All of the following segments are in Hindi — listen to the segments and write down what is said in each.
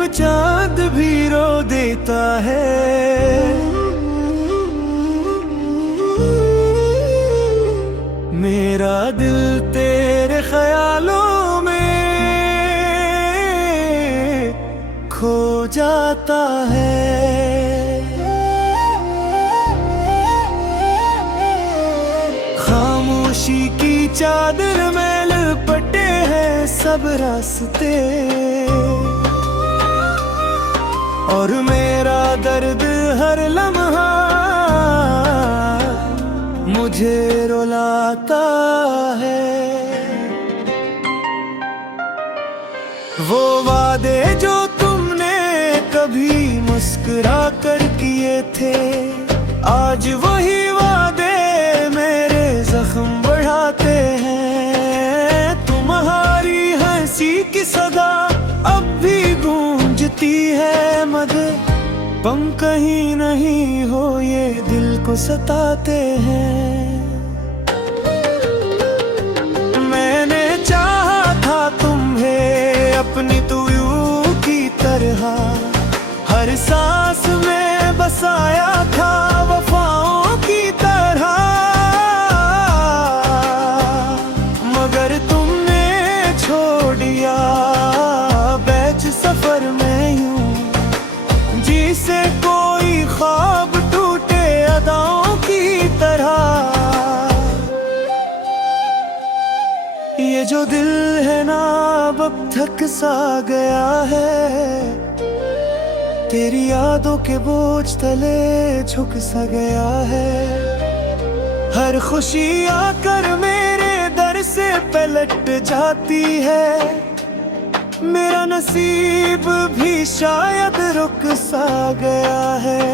अब चांद भी रो देता है। मेरा दिल तेरे ख्यालों में खो जाता है। खामोशी की चादर में लिपटे हैं सब रास्ते, और मेरा दर्द हर लम्हा मुझे रुलाता है। वो वादे जो तुमने कभी मुस्कुरा कर किए थे, आज वही वादे मेरे जख्म बढ़ाते हैं। तुम्हारी हंसी की सदा अब भी गूंजती है, मगर तुम कहीं नहीं हो, ये दिल को सताते हैं। मैंने चाहा था तुम्हें अपनी तुयू की तरह, हर सांस में बसाया था वफाओं की तरह, मगर तुमने छोड़ दिया बैच सफर में यूं, जिसे कोई ख्वाब टूटे अदाओं की तरह। ये जो दिल है ना अब थक सा गया है, तेरी यादों के बोझ तले झुक सा गया है। हर खुशी आकर मेरे दर से पलट जाती है, मेरा नसीब भी शायद रुक सा गया है।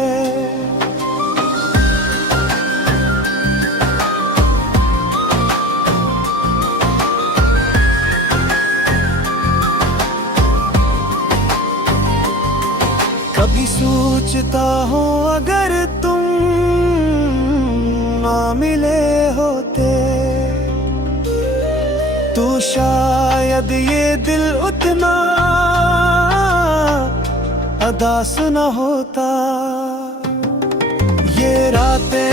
कभी सोचता हूँ अगर तुम ना मिले होते, तो शायद ये दिल उतना अदास न होता। ये रातें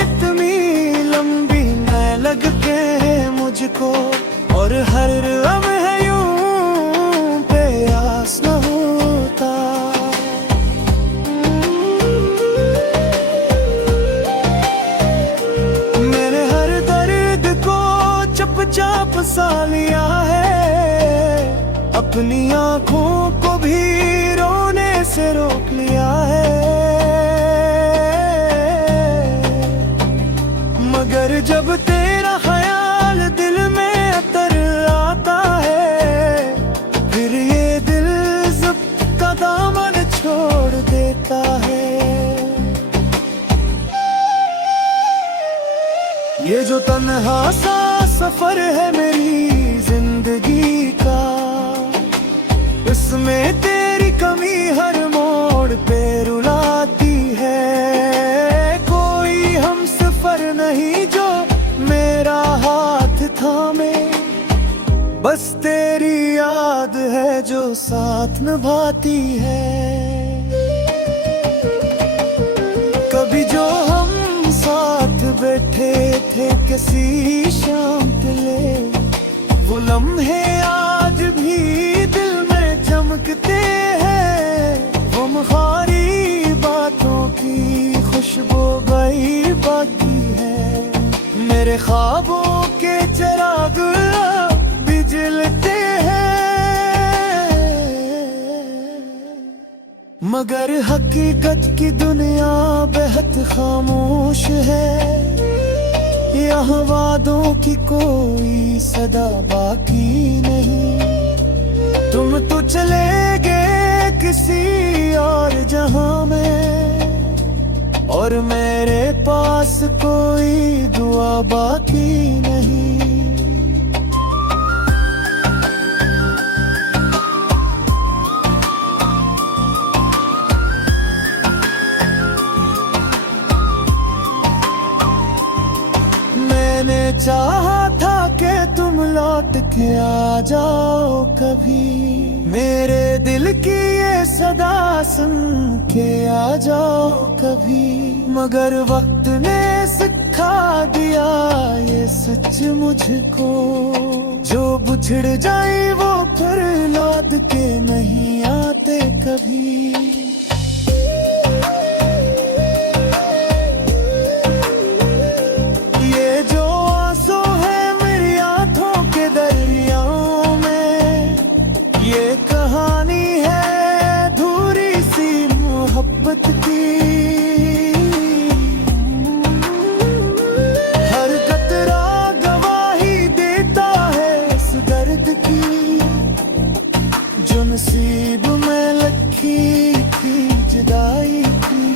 इतनी लंबी न लगते हैं मुझको, और हर लम्हे यूं प्यास न होता। मैंने हर दर्द को चुपचाप सा लिया है, अपनी आँखों को भी रोने से रोक लिया है, मगर जब तेरा ख्याल दिल में अतर आता है, फिर ये दिल ज़ब्त का दामन छोड़ देता है। ये जो तन्हा सा सफर है मेरी जिंदगी का, इसमें तेरी कमी हर मोड़ पे रुलाती है। कोई हम सफर नहीं जो मेरा हाथ थामे, बस तेरी याद है जो साथ निभाती है। कभी जो हम साथ बैठे थे किसी शाम तले, वो लम्हे आज भी दिल में चमकते हैं। वो मुखारी बातों की खुशबू गई बाकी है, मेरे ख्वाबों के चिराग भी जलते हैं, मगर हकीकत की दुनिया बेहद खामोश है। यहाँ वादों की कोई सदा बाकी नहीं, तुम तो चले गए किसी और जहां में, और मेरे पास कोई दुआ बाकी नहीं। मैंने चाहा था कि तुम लौट के आ जाओ कभी, मेरे दिल की ये सदा सुन के आ जाओ कभी। मगर वक्त ने सिखा दिया ये सच मुझको, जो बिछड़ जाए वो फिर लौट के नहीं आते कभी। हर कतरा गवाही देता है इस दर्द की, जो नसीब में लिखी थी जुदाई की।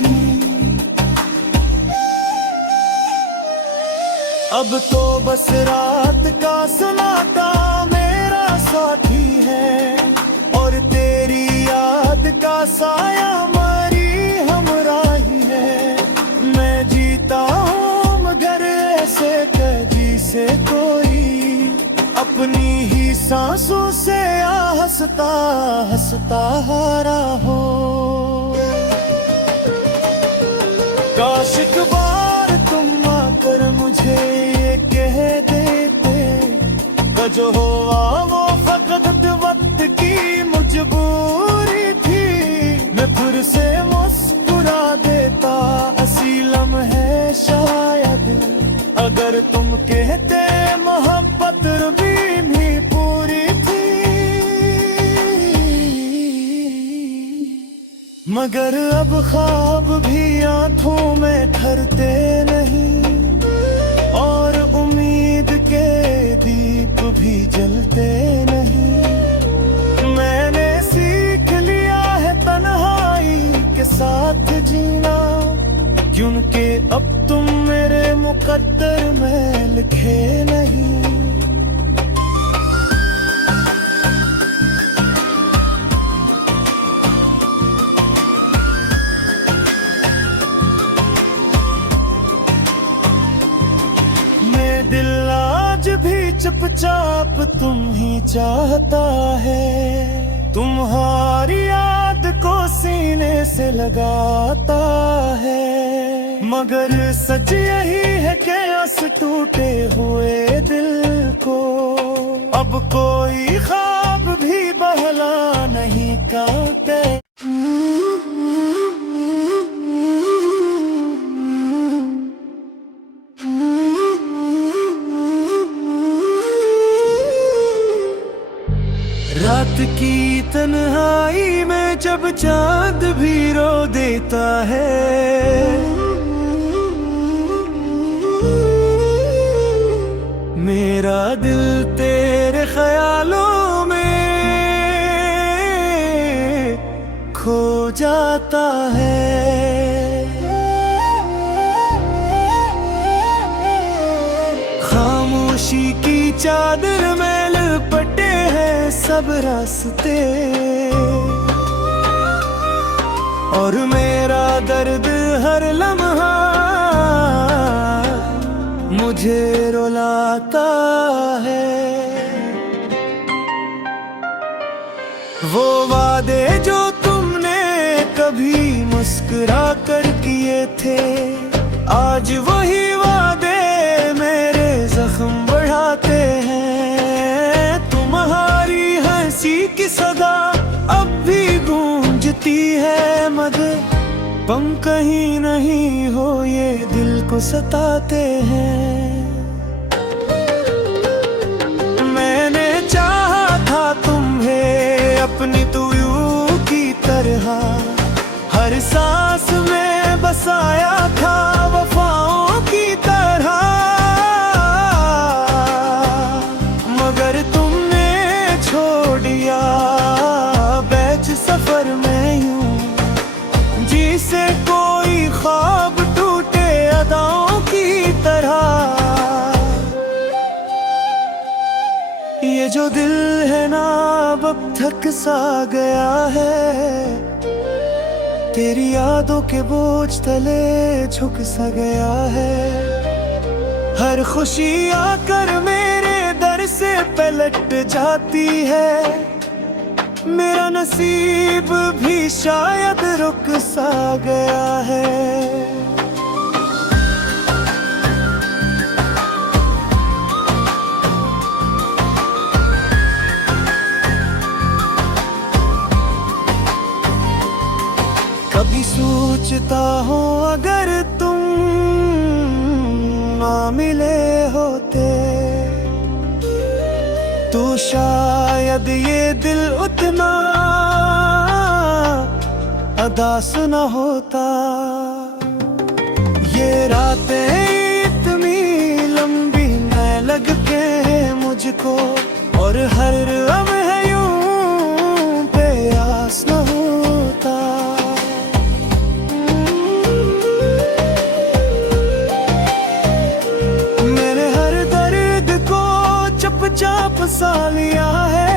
अब तो बस रात का सन्नाटा मेरा साथी है, और तेरी याद का साया से कोई अपनी ही सांसों से हंसता हंसता हारा हो। काश एक बार तुम आकर मुझे ये कह देते, जो हुआ वो फकत वक्त की मजबूरी थी। मैं फिर से मुस्कुरा देता, असी लम्हे शायद अगर तुम कहते मोहब्बत भी पूरी थी। मगर अब ख्वाब भी आंखों में ठहरते नहीं, और उम्मीद के दीप भी जलते नहीं। मैंने सीख लिया है तन्हाई के साथ जीना, क्योंकि अब तुम मेरे मुकद्दर में लिखे नहीं। मैं दिल आज भी चुपचाप तुम ही चाहता है, तुम्हारी याद को सीने से लगाता है। मगर सच यही है कि उस टूटे हुए दिल को अब कोई ख्वाब भी बहला नहीं पाते। रात की तन्हाई में जब चांद भी रो देता है, मेरा दिल तेरे ख्यालों में खो जाता है। खामोशी की चादर में लिपटे हैं सब रास्ते, और मेरा दर्द हर लम्हा मुझे रुलाता है। वो वादे जो तुमने कभी मुस्कुरा कर किए थे, आज वही वादे मेरे जख्म बढ़ाते हैं। तुम्हारी हंसी की सदा अब भी गूंजती है, मगर तुम कहीं नहीं हो ये दिल को सताते हैं। मैंने चाहा था तुम्हें अपनी तुयू की तरह, हर सांस में बसाया था वफाओं की तरह। मगर तुमने छोड़ दिया बैच सफर में यूं, जिसे कोई ख्वाब टूटे अदाओं की तरह। ये जो दिल है ना अब थक सा गया है, तेरी यादों के बोझ तले झुक सा गया है। हर खुशी आकर मेरे दर फिर से पलट जाती है। मेरा नसीब भी शायद रुक सा गया है। कभी सोचता हूँ अगर तुम ना मिले होते तो शायद ये दिल उतना उदास न होता। ये रातें इतनी लंबी न लगते हैं मुझको, और हर लम्हे यूं प्यास न होता। मैंने हर दर्द को चुपचाप सा लिया है,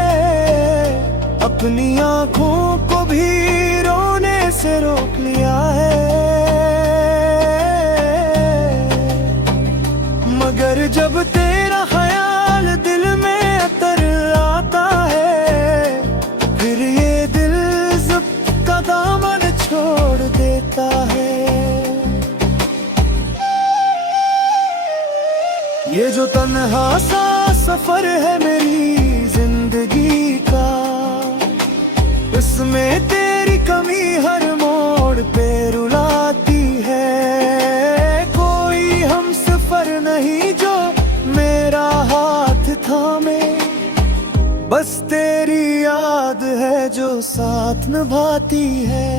अपनी आँखों को भी रोने से रोक लिया है। मगर जब तेरा ख्याल दिल में अतर आता है, फिर ये दिल ज़ब्त का दामन छोड़ देता है। ये जो तन्हा सा सफर है मेरी जिंदगी का, इसमें तेरी कमी हर मोड़ पे रुलाती है। कोई हम सफर नहीं जो मेरा हाथ थामे, बस तेरी याद है जो साथ निभाती है।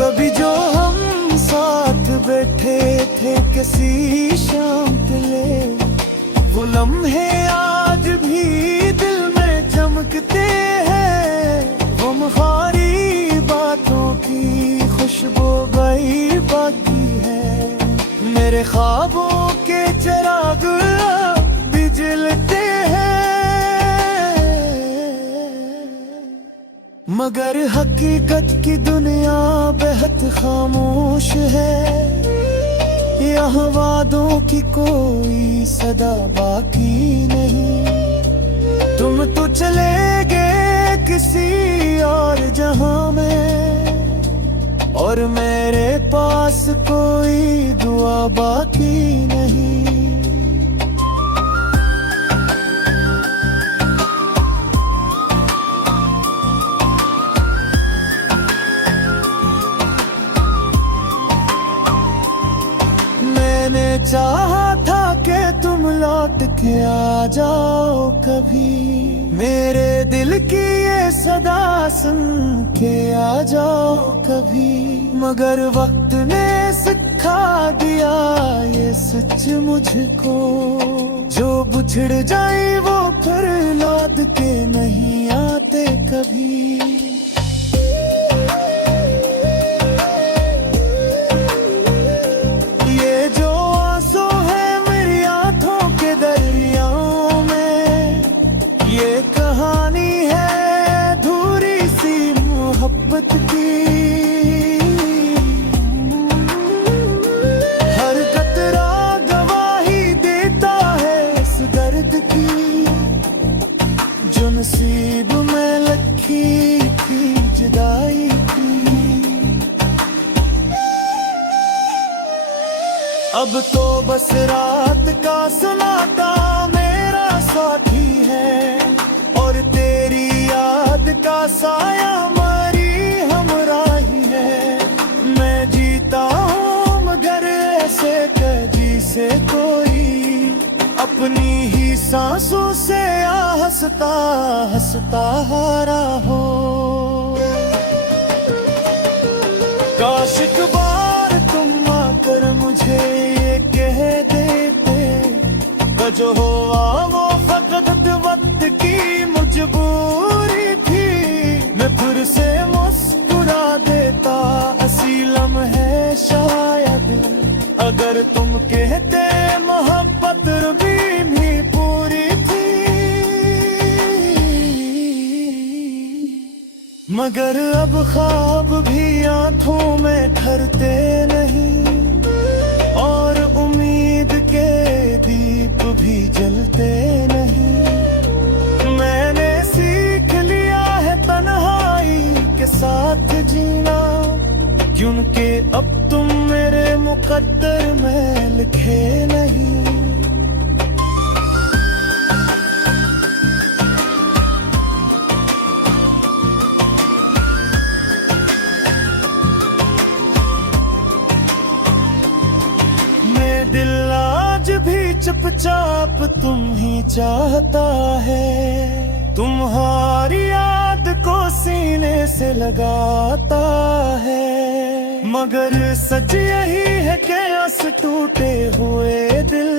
कभी जो हम साथ बैठे थे किसी शाम तले, वो लम्हे आज भी दिल में चमकते हैं। वो मुखारी बातों की खुशबू गई बाकी है, मेरे ख्वाबों के चिराग भी जलते हैं। मगर हकीकत की दुनिया बेहद खामोश है, यहाँ वादों की कोई सदा बाकी नहीं। तुम तो चले गए किसी और जहां में, और मेरे पास कोई दुआ बाकी नहीं। मैंने चाहा था कि तुम लौट के आ जाओ कभी, मेरे दिल की ये सदा सुन के आ जाओ कभी। मगर वक्त ने सिखा दिया ये सच मुझको, जो बिछड़ जाए वो फिर लौट के नहीं आते कभी। हर कतरा गवाही देता है इस दर्द की, जो नसीब में लिखी थी जुदाई की। अब तो बस रात का सुनाता मेरा साथी है, और तेरी याद का साया हमारी हमराही है। मैं जीता हूँ मगर ऐसे कजी से कोई अपनी ही सांसों से हंसता हंसता हारा हो। काश एक बार तुम आकर मुझे ये कह देते, जो हुआ वो फकत वक्त की मजबूरी थी। मैं फिर से मुस्कुरा देता, असी लम्हे शायद अगर तुम कहते मोहब्बत भी पूरी थी। मगर अब ख्वाब भी आंखों में ठहरते नहीं, और उम्मीद के दीप भी जलते नहीं। मैंने सीख लिया है तन्हाई के साथ जीना, क्योंकि अब तुम मेरे मुकद्दर में लिखे नहीं। दिल आज भी चुपचाप तुम ही चाहता है, तुम्हारी याद को सीने से लगाता है। मगर सच यही है कि उस टूटे हुए दिल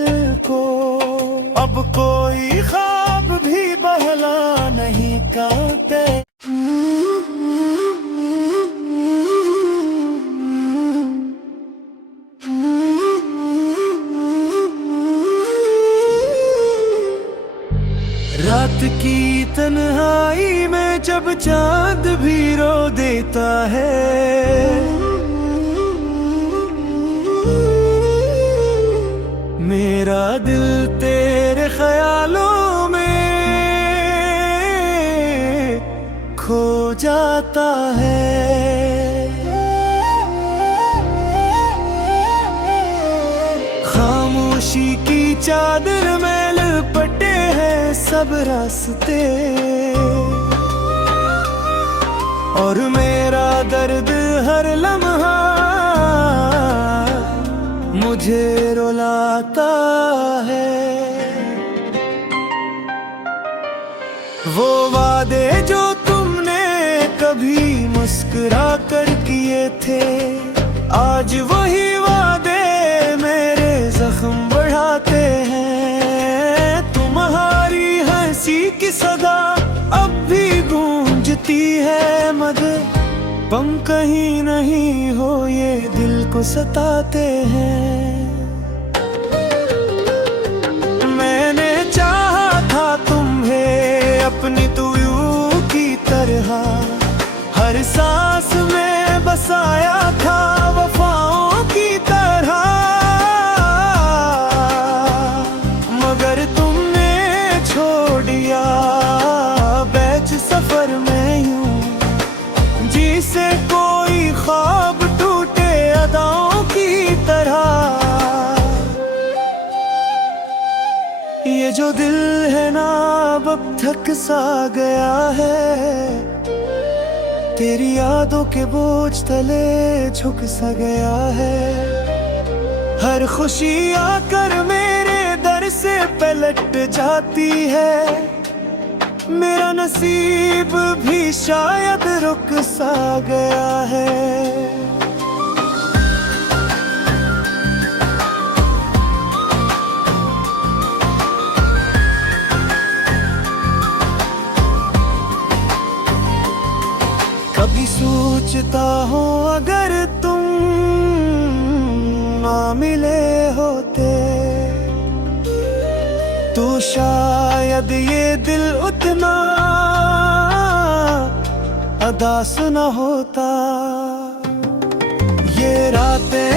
को अब कोई ख्वाब भी बहला नहीं पाते। रात की तन्हाई में जब चांद भी रो देता है, मेरा दिल तेरे ख्यालों में खो जाता है। खामोशी की चादर में लिपटे हैं सब रास्ते, और मेरा दर्द हर लम्हा मुझे रुलाता है। वो वादे जो तुमने कभी मुस्कुरा कर किए थे, आज वही वादे मेरे जख्म बढ़ाते हैं। तुम्हारी हंसी की सदा अब भी गूंजती है, मगर तुम कहीं नहीं हो, ये दिल को सताते हैं। मैंने चाहा था तुम्हें अपनी तुयू की तरह, हर सांस में बसाया था वफाओं की तरह। मगर तुमने छोड़ दिया बैच सफर में यूं, जिसे कोई ख्वाब टूटे अदाओं की तरह। ये जो दिल है ना अब थक सा गया है, तेरी यादों के बोझ तले झुक सा गया है। हर खुशी आकर मेरे दर से पलट जाती है, मेरा नसीब भी शायद रुक सा गया है। कभी सोचता हूँ अगर तुम ना मिले होते, तो शायद ये दिल उतना अदास न होता। ये रातें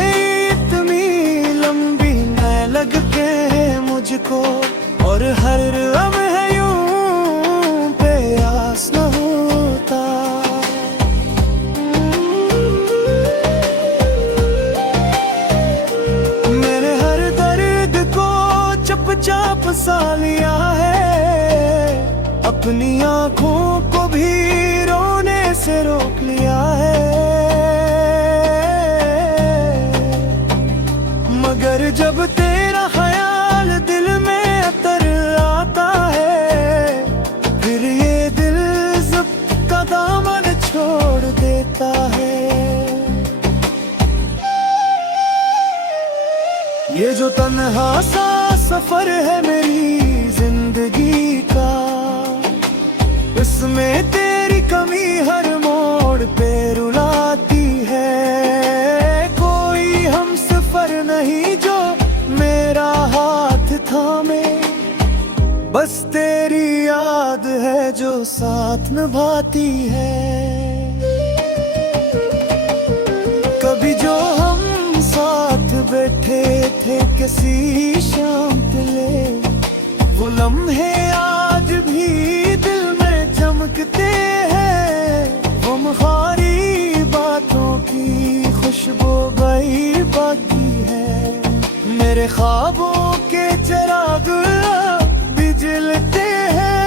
इतनी लंबी न लगते हैं मुझको, और हर लम्हे यूं प्यास न होता। मैंने हर दर्द को चुपचाप सा लिया है, अपनी आँखों को भी रोने से रोक लिया है। मगर जब तेरा ख्याल दिल में अतर आता है, फिर ये दिल ज़ब्त का दामन छोड़ देता है। ये जो तन्हा सा सफर है मेरी जिंदगी का, इसमें तेरी कमी हर मोड़ पे रुलाती है। कोई हम सफर नहीं जो मेरा हाथ थामे, बस तेरी याद है जो साथ निभाती है। कभी जो हम साथ बैठे थे किसी शाम ले, वो लम्हे आज भी दिल में चमकते हैं। गुमखारी बातों की खुशबू गई बाकी है, मेरे ख्वाबों के चिराग भी जलते हैं।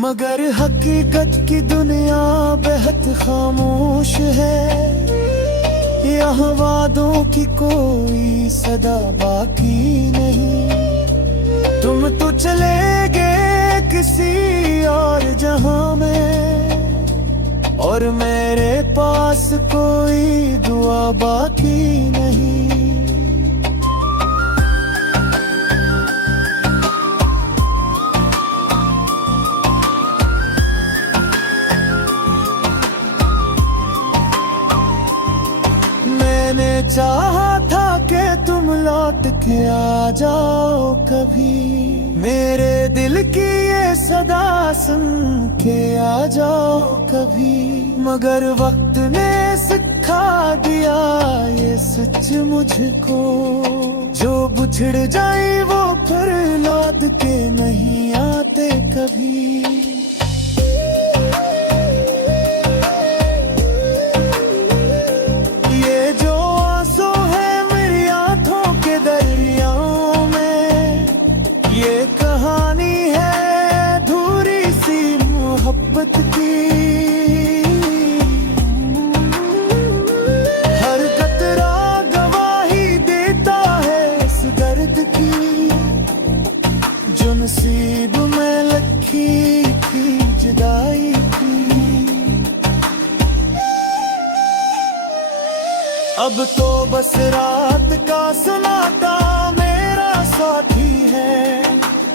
मगर हकीकत की दुनिया बेहद खामोश है, यहाँ वादों की कोई सदा बाकी नहीं। तुम तो चले गए किसी और जहां में, और मेरे पास कोई दुआ बाकी नहीं। मैंने चाहा था कि तुम लौट के आ जाओ कभी, मेरे दिल की ये सदा सुन के आ जाओ कभी। मगर वक्त ने सिखा दिया ये सच मुझको, जो बिछड़ जाए वो फिर लौट के नहीं आते कभी। हर कतरा गवाही देता है इस दर्द की, जो नसीब में लिखी थी जुदाई की। अब तो बस रात का सन्नाटा मेरा साथी है,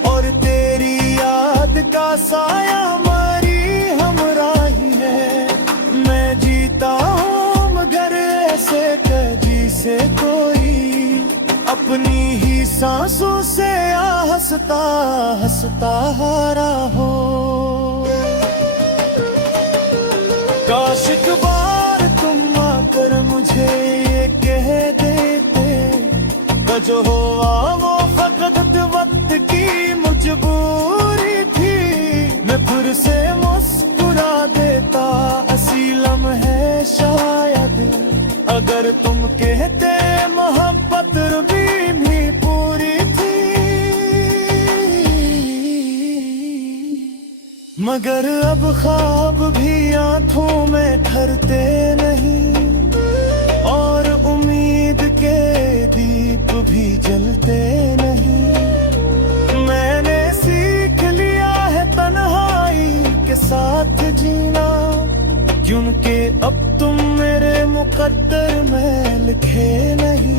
और तेरी याद का साया से कोई अपनी ही सांसों से हंसता हंसता हारा हो। काश एक बार तुम आकर मुझे ये कह देते, जो हुआ वो फकत वक्त की मजबूरी थी। मैं फिर से मुस्कुरा देता, असी लम्हे शायद अगर तुम कहते मोहब्बत भी पूरी थी। मगर अब ख्वाब भी आंखों में ठहरते नहीं, और उम्मीद के दीप भी जलते नहीं। मैंने सीख लिया है तन्हाई के साथ जीना, क्योंकि अब तुम मेरे मुकद्दर में लिखे नहीं।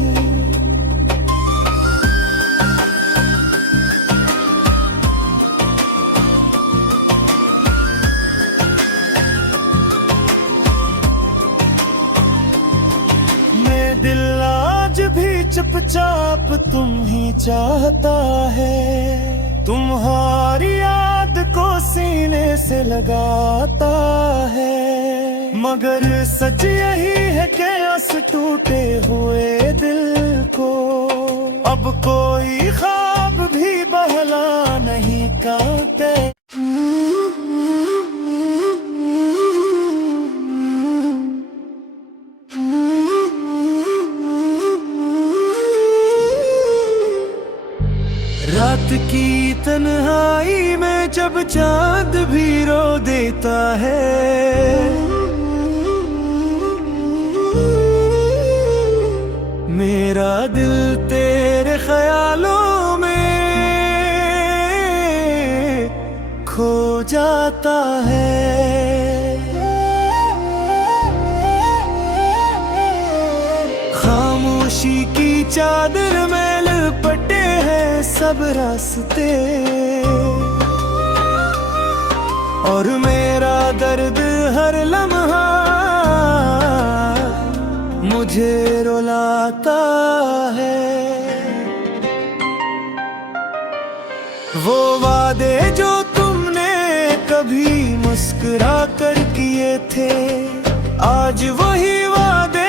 मैं दिल आज भी चुपचाप तुम ही चाहता है, तुम्हारी याद को सीने से लगाता है। मगर सच यही है कि आस टूटे हुए दिल को अब कोई ख्वाब भी बहला नहीं पाते। रात की तन्हाई में जब चांद भी रो देता है, मेरा दिल तेरे ख्यालों में खो जाता है। खामोशी की चादर में लिपटे हैं सब रास्ते, और मेरा दर्द हर लम्हा मुझे रुलाता है। वो वादे जो तुमने कभी मुस्कुरा कर किए थे, आज वही वादे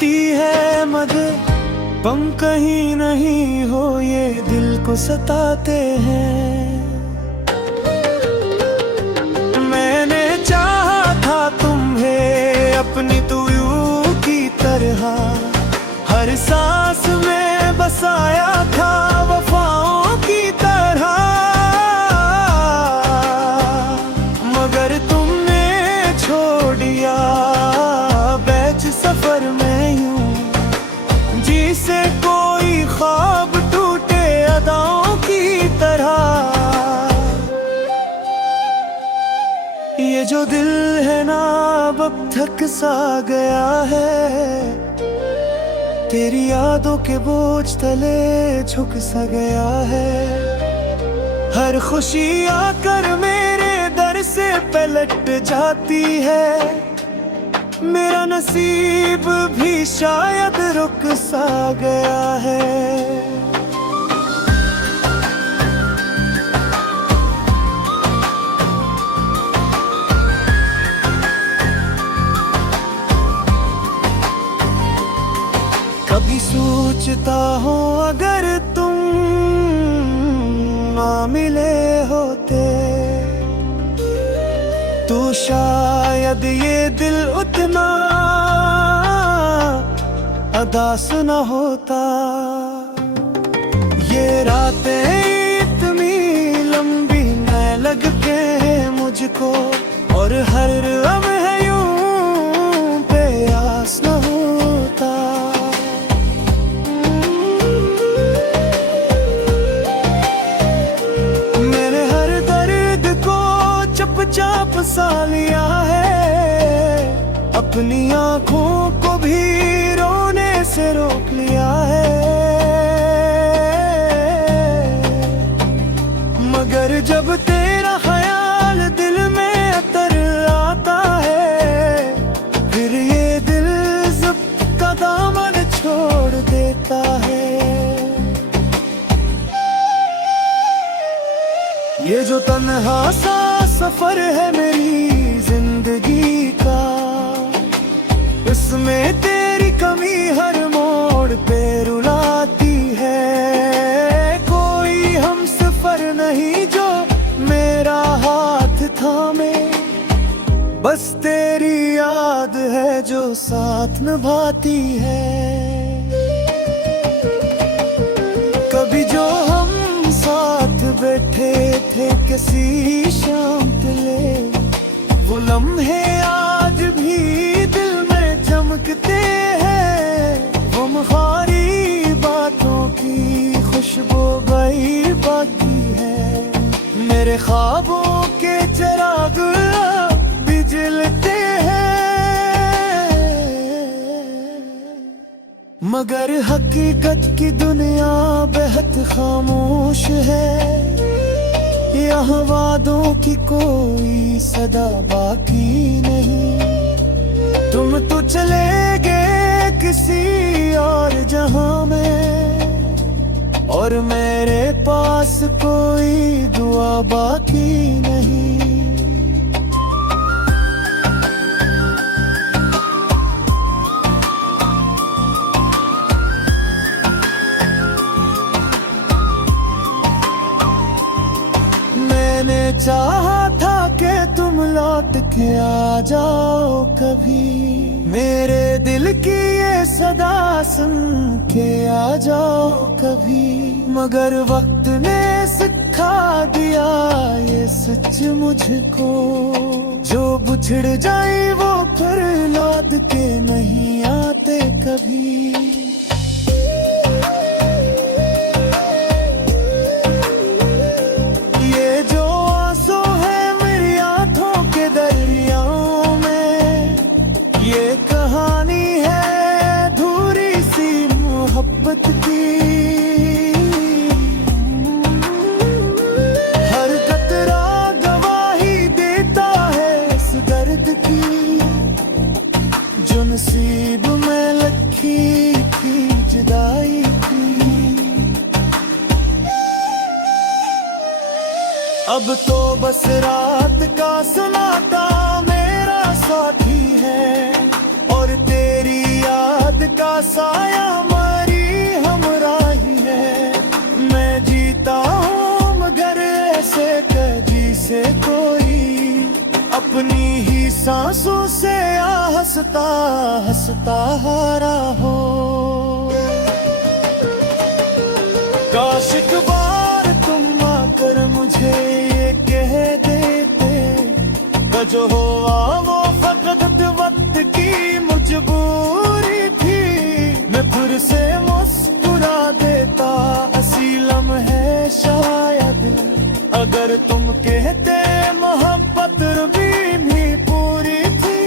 चाहती है मगर तुम कहीं नहीं हो, ये दिल को सताते हैं। मैंने चाहा था तुम्हें अपनी तुयू की तरह, हर सांस में बसाया था वफाओं की तरह, मगर तुमने छोड़ दिया बैच सफर में यूं, जिसे कोई ख्वाब टूटे अदाओं की तरह। ये जो दिल है ना अब थक सा गया है, तेरी यादों के बोझ तले झुक सा गया है। हर खुशी आकर मेरे दर से पलट जाती है, मेरा नसीब भी शायद रुक सा गया है। कभी सोचता हूँ अगर तुम ना मिले होते तो शायद ये दिल उतना अदास न होता। ये रातें इतनी लंबी न लगते हैं मुझको, और हर लम्हे यूं प्यास न होता। मैंने हर दर्द को चुपचाप सा लिया है, अपनी आँखों को भी रोने से रोक लिया है, मगर जब तेरा ख्याल दिल में अतर आता है, फिर ये दिल ज़ब्त का दामन छोड़ देता है। ये जो तन्हा सा सफर है मेरी जिंदगी का, इसमें तेरी कमी हर मोड़ पे रुलाती है। कोई हम सफर नहीं जो मेरा हाथ थामे, बस तेरी याद है जो साथ निभाती है। कभी जो हम साथ बैठे थे किसी शाम तले, वो लम्हे आज भी दिल में चमकते हैं। वो मुखारी बातों की खुशबू गई बाकी है, मेरे ख्वाबों के चिराग भी जलते हैं, मगर हकीकत की दुनिया बेहद खामोश है। यहाँ वादों की कोई सदा बाकी नहीं, तुम तो चले गए किसी और जहां में, और मेरे पास कोई दुआ बाकी नहीं। मैंने चाहा था कि तुम लौट के आ जाओ कभी, मेरे दिल की ये सदा सुन के आ जाओ कभी, मगर वक्त ने सिखा दिया ये सच मुझको, जो बिछड़ जाए वो फिर लौट के नहीं आते कभी। हर कतरा गवाही देता है इस दर्द की, जो नसीब में लिखी थी जुदाई की। अब तो बस रात का सन्नाटा मेरा साथी है, और तेरी याद साया मरी हमराही है। मैं जीता हूँ मगर ऐसे कभी से कोई अपनी ही सांसों से हंसता हंसता हारा हो। काश एक बार तुम आकर मुझे ये कह देते, जो हुआ वो फकत वक्त की मजबूरी थी। मैं फिर से मुस्कुरा देता, असी लम्हे शायद अगर तुम कहते मोहब्बत भी पूरी थी।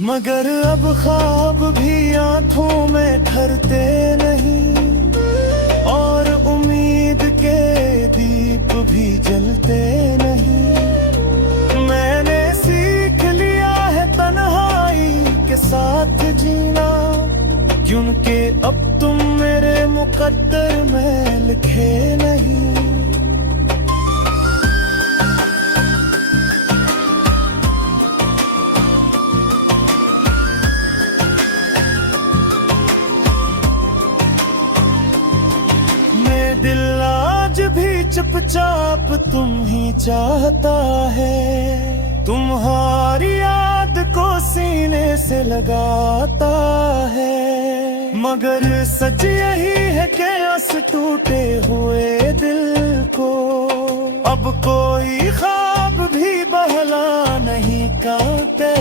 मगर अब ख्वाब भी आंखों में ठहरते नहीं, और उम्मीद के दीप भी जलते नहीं। मैंने सीख लिया है तन्हाई के साथ जीना, क्योंकि अब तुम मेरे मुकद्दर में लिखे नहीं। दिल आज भी चुपचाप तुम ही चाहता है, तुम्हारी याद को सीने से लगाता है। मगर सच यही है कि उस टूटे हुए दिल को अब कोई ख्वाब भी बहला नहीं कांपे।